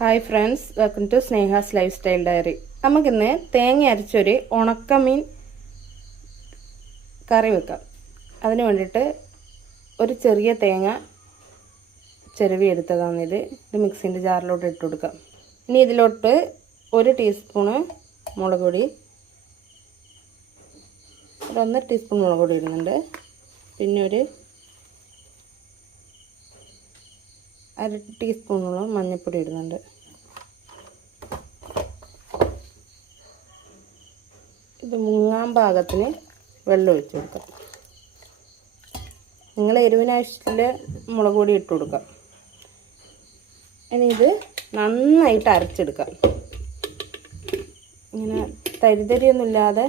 Hi friends, welcome to Sneha's lifestyle diary. നമുക്കിന്ന് തേങ്ങ അരച്ചൊരു ഉണക്കമീൻ കറി വെക്കാം. അതിന് വേണ്ടിയിട്ട് ഒരു ചെറിയ തേങ്ങ ചിരവി എടുത്തതാണിത്. ഇത് മിക്സിൻ്റെ ജാറിലോട്ട് ഇട്ട് കൊടുക്കാം. ഇനി ഇതിലോട്ട് 1 ടീസ്പൂണ് മുളക് പൊടി, 1 ടീസ്പൂൺ മുളക് പൊടി ഇടുന്നുണ്ട്. പിന്നെ ഒരു 1/2 ടീസ്പൂണോളം മഞ്ഞൾപ്പൊടി ഇടുന്നുണ്ട്. ഇത് മുങ്ങാൻ പാകത്തിന് വെള്ളം ഒഴിച്ച് കൊടുക്കാം. നിങ്ങൾ എരിവിനാവശ്യത്തിൽ മുളക് പൊടി ഇട്ട് കൊടുക്കാം. ഇനി ഇത് നന്നായിട്ട് അരച്ചെടുക്കാം. ഇങ്ങനെ തരിതരിയൊന്നുമില്ലാതെ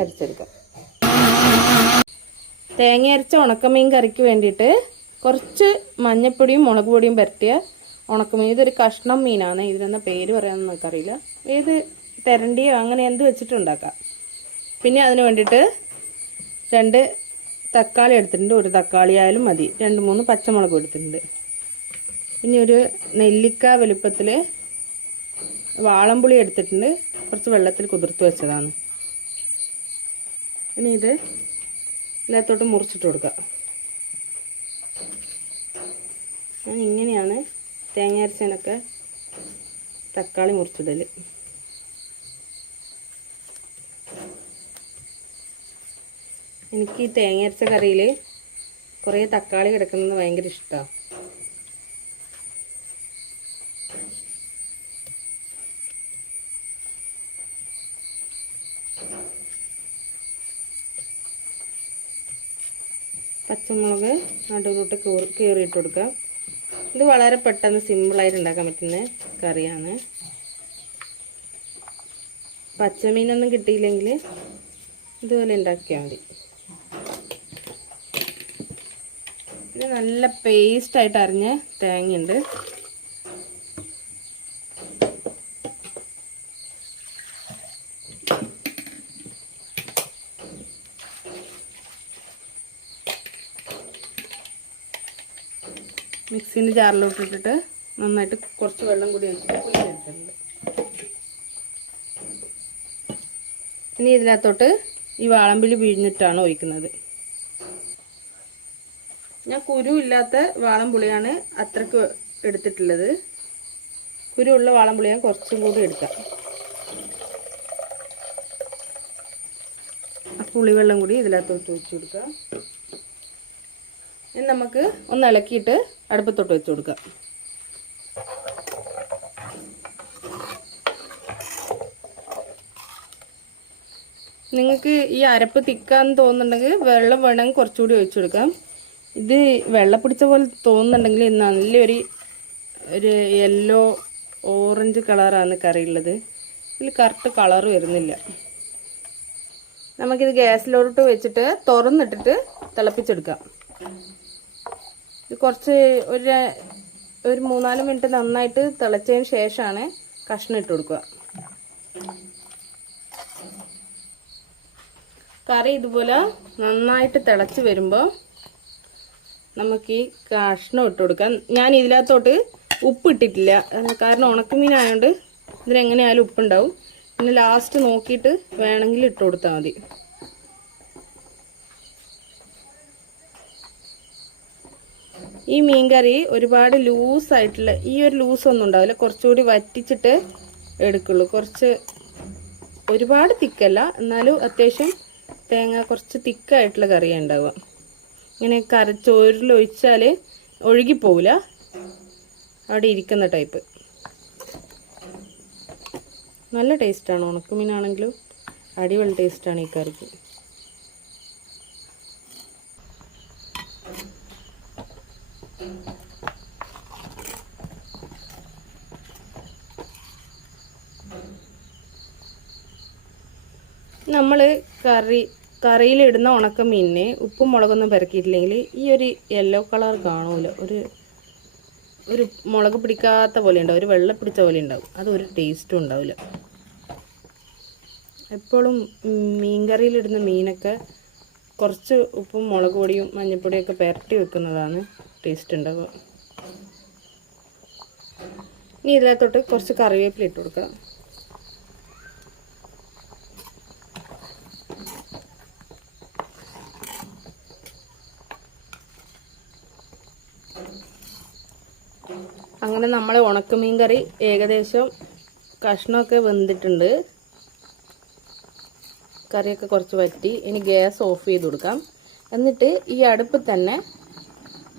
അരച്ചെടുക്കാം. തേങ്ങ അരച്ച ഉണക്കമീൻ കറിക്ക് വേണ്ടിയിട്ട് കുറച്ച് മഞ്ഞൾപ്പൊടിയും മുളക് പൊടിയും പുരട്ടിയ ഉണക്കമീൻ. ഇതൊരു കഷ്ണം മീനാണ്. ഇതിനെന്താ പേര് പറയാമെന്ന് നമുക്കറിയില്ല. ഏത് തെരണ്ടിയോ അങ്ങനെ എന്ത് വെച്ചിട്ടുണ്ടാക്കാം. പിന്നെ അതിന് വേണ്ടിയിട്ട് 2 തക്കാളി എടുത്തിട്ടുണ്ട്. ഒരു തക്കാളി ആയാലും മതി. 2-3 പച്ചമുളക് എടുത്തിട്ടുണ്ട്. പിന്നെ ഒരു നെല്ലിക്ക വലുപ്പത്തിൽ വാളംപുളി എടുത്തിട്ടുണ്ട്. കുറച്ച് വെള്ളത്തിൽ കുതിർത്ത് വെച്ചതാണ്. ഇനി ഇത് എല്ലാത്തോട്ട് മുറിച്ചിട്ട് കൊടുക്കാം. ഞാൻ ഇങ്ങനെയാണ് തേങ്ങ അരച്ചതിനൊക്കെ തക്കാളി മുറിച്ചിടൽ. എനിക്ക് ഈ തേങ്ങ അരച്ച കറിയിൽ കുറേ തക്കാളി കിടക്കുന്നത് ഭയങ്കര ഇഷ്ടമാണ്. പച്ചമുളക് നടുവിലോട്ട് കീറിയിട്ട് കൊടുക്കാം. ഇത് വളരെ പെട്ടെന്ന് സിമ്പിളായിട്ട് ഉണ്ടാക്കാൻ പറ്റുന്ന കറിയാണ്. പച്ചമീനൊന്നും കിട്ടിയില്ലെങ്കിൽ ഇതുപോലെ ഉണ്ടാക്കിയാൽ മതി. ഇത് നല്ല പേസ്റ്റായിട്ട് അരിഞ്ഞ തേങ്ങയുണ്ട്. മിക്സിൻ്റെ ജാറിലോട്ട് ഇട്ടിട്ട് നന്നായിട്ട് കുറച്ച് വെള്ളം കൂടി ഒഴിച്ചെടുത്തിട്ടുണ്ട്. ഇനി ഇതിനകത്തോട്ട് ഈ വാളംപുളി പിഴിഞ്ഞിട്ടാണ് ഒഴിക്കുന്നത്. ഞാൻ കുരു ഇല്ലാത്ത വാളംപുളിയാണ് അത്രക്ക് എടുത്തിട്ടുള്ളത്. കുരുള്ള വാളംപുളി ഞാൻ കുറച്ചും കൂടി എടുക്കാം. ആ പുളിവെള്ളം കൂടി ഇതിനകത്തോട്ട് ഒഴിച്ചു കൊടുക്കാം. ഇനി നമുക്ക് ഒന്ന് ഇളക്കിയിട്ട് അടുപ്പത്തോട്ട് വെച്ച് കൊടുക്കാം. നിങ്ങൾക്ക് ഈ അരപ്പ് തിക്കാന്ന് തോന്നുന്നുണ്ടെങ്കിൽ വെള്ളം വേണമെങ്കിൽ കുറച്ചുകൂടി ഒഴിച്ചു കൊടുക്കാം. ഇത് വെള്ളം പിടിച്ച പോലെ തോന്നുന്നുണ്ടെങ്കിൽ നല്ലൊരു യെല്ലോ ഓറഞ്ച് കളറാണ് കറിയുള്ളത്. ഇതിൽ കറക്റ്റ് കളർ വരുന്നില്ല. നമുക്കിത് ഗ്യാസിലോട്ട് വെച്ചിട്ട് തുറന്നിട്ടിട്ട് തിളപ്പിച്ചെടുക്കാം. ഇത് കുറച്ച് ഒരു 3-4 മിനിറ്റ് നന്നായിട്ട് തിളച്ചതിന് ശേഷമാണ് കഷ്ണം ഇട്ട് കൊടുക്കുക. കറി ഇതുപോലെ നന്നായിട്ട് തിളച്ച് വരുമ്പോൾ നമുക്ക് ഈ കഷ്ണം ഇട്ട് കൊടുക്കാം. ഞാൻ ഇതിനകത്തോട്ട് ഉപ്പ് ഇട്ടിട്ടില്ല, കാരണം ഉണക്കമീനായതുകൊണ്ട് ഇതിനെങ്ങനെയായാലും ഉപ്പുണ്ടാവും. പിന്നെ ലാസ്റ്റ് നോക്കിയിട്ട് വേണമെങ്കിൽ ഇട്ട് കൊടുത്താൽ മതി. ഈ മീൻകറി ഒരുപാട് ലൂസായിട്ടുള്ള ഈ ഒരു ലൂസൊന്നും ഉണ്ടാവില്ല. കുറച്ചുകൂടി വറ്റിച്ചിട്ട് എടുക്കുള്ളൂ. ഒരുപാട് തിക്കല്ല, എന്നാലും അത്യാവശ്യം തേങ്ങ കുറച്ച് തിക്കായിട്ടുള്ള കറിയാണ് ഉണ്ടാവുക. ഇങ്ങനെ ചോറിലൊഴിച്ചാൽ ഒഴുകിപ്പോവില്ല, അവിടെ ഇരിക്കുന്ന ടൈപ്പ്. നല്ല ടേസ്റ്റാണ്. ഉണക്കമീനാണെങ്കിലും അടിപൊളി ടേസ്റ്റാണ് ഈ കറിക്ക്. നമ്മൾ കറിയിലിടുന്ന ഉണക്കമീനിന് ഉപ്പും മുളകൊന്നും പെരക്കിയിട്ടില്ലെങ്കിൽ ഈ ഒരു യെല്ലോ കളർ കാണൂല. ഒരു മുളക് പിടിക്കാത്ത പോലെ ഉണ്ടാവും, ഒരു വെള്ളം പിടിച്ച പോലെ ഉണ്ടാവും. അതൊരു ടേസ്റ്റും ഉണ്ടാവില്ല. എപ്പോഴും മീൻകറിയിലിടുന്ന മീനൊക്കെ കുറച്ച് ഉപ്പും മുളക് പൊടിയും മഞ്ഞൾപ്പൊടിയൊക്കെ പുരട്ടി വെക്കുന്നതാണ് ടേസ്റ്റ് ഉണ്ടാവുക. ഇനി ഇതിനകത്തോട്ട് കുറച്ച് കറിവേപ്പില ഇട്ട് കൊടുക്കാം. അങ്ങനെ നമ്മൾ ഉണക്കമീൻ കറി ഏകദേശം കഷ്ണമൊക്കെ വെന്തിട്ടുണ്ട്. കറിയൊക്കെ കുറച്ച് വറ്റി. ഇനി ഗ്യാസ് ഓഫ് ചെയ്ത് കൊടുക്കാം. എന്നിട്ട് ഈ അടുപ്പിൽ തന്നെ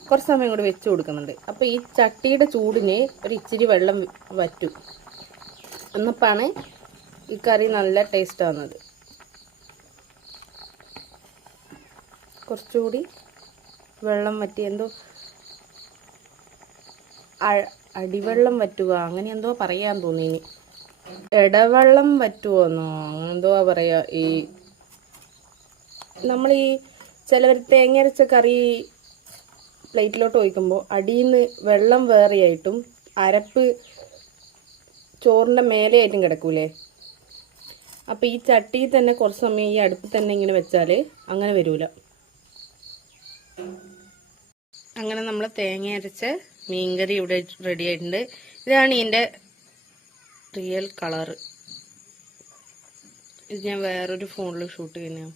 കുറച്ച് സമയം കൂടി വെച്ച് കൊടുക്കുന്നുണ്ട്. അപ്പോൾ ഈ ചട്ടിയുടെ ചൂടിന് ഒരു ഇച്ചിരി വെള്ളം വറ്റും. എന്നപ്പാണ് ഈ കറി നല്ല ടേസ്റ്റ് ആവുന്നത്. കുറച്ചുകൂടി വെള്ളം വറ്റി, എന്തോ അടിവെള്ളം വറ്റുക അങ്ങനെ എന്തോ പറയാൻ തോന്നി. ഇനി ഇടവെള്ളം വറ്റുവോന്നോ എന്തോ പറയാ. ഈ നമ്മൾ ഈ ചിലവർ തേങ്ങ അരച്ച കറി പ്ലേറ്റിലോട്ട് ഒഴിക്കുമ്പോൾ അടിയിൽ നിന്ന് വെള്ളം വേറെയായിട്ടും അരപ്പ് ചോറിൻ്റെ മേലെയായിട്ടും കിടക്കൂലേ. അപ്പം ഈ ചട്ടിയിൽ തന്നെ കുറച്ച് സമയം ഈ അടുപ്പിൽ തന്നെ ഇങ്ങനെ വെച്ചാൽ അങ്ങനെ വരൂല. അങ്ങനെ നമ്മൾ തേങ്ങ അരച്ച മീൻകറി ഇവിടെ റെഡി ആയിട്ടുണ്ട്. ഇതാണ് ഇതിൻ്റെ റിയൽ കളറ്. ഇത് ഞാൻ വേറൊരു ഫോണിൽ ഷൂട്ട് ചെയ്യുന്നതാണ്.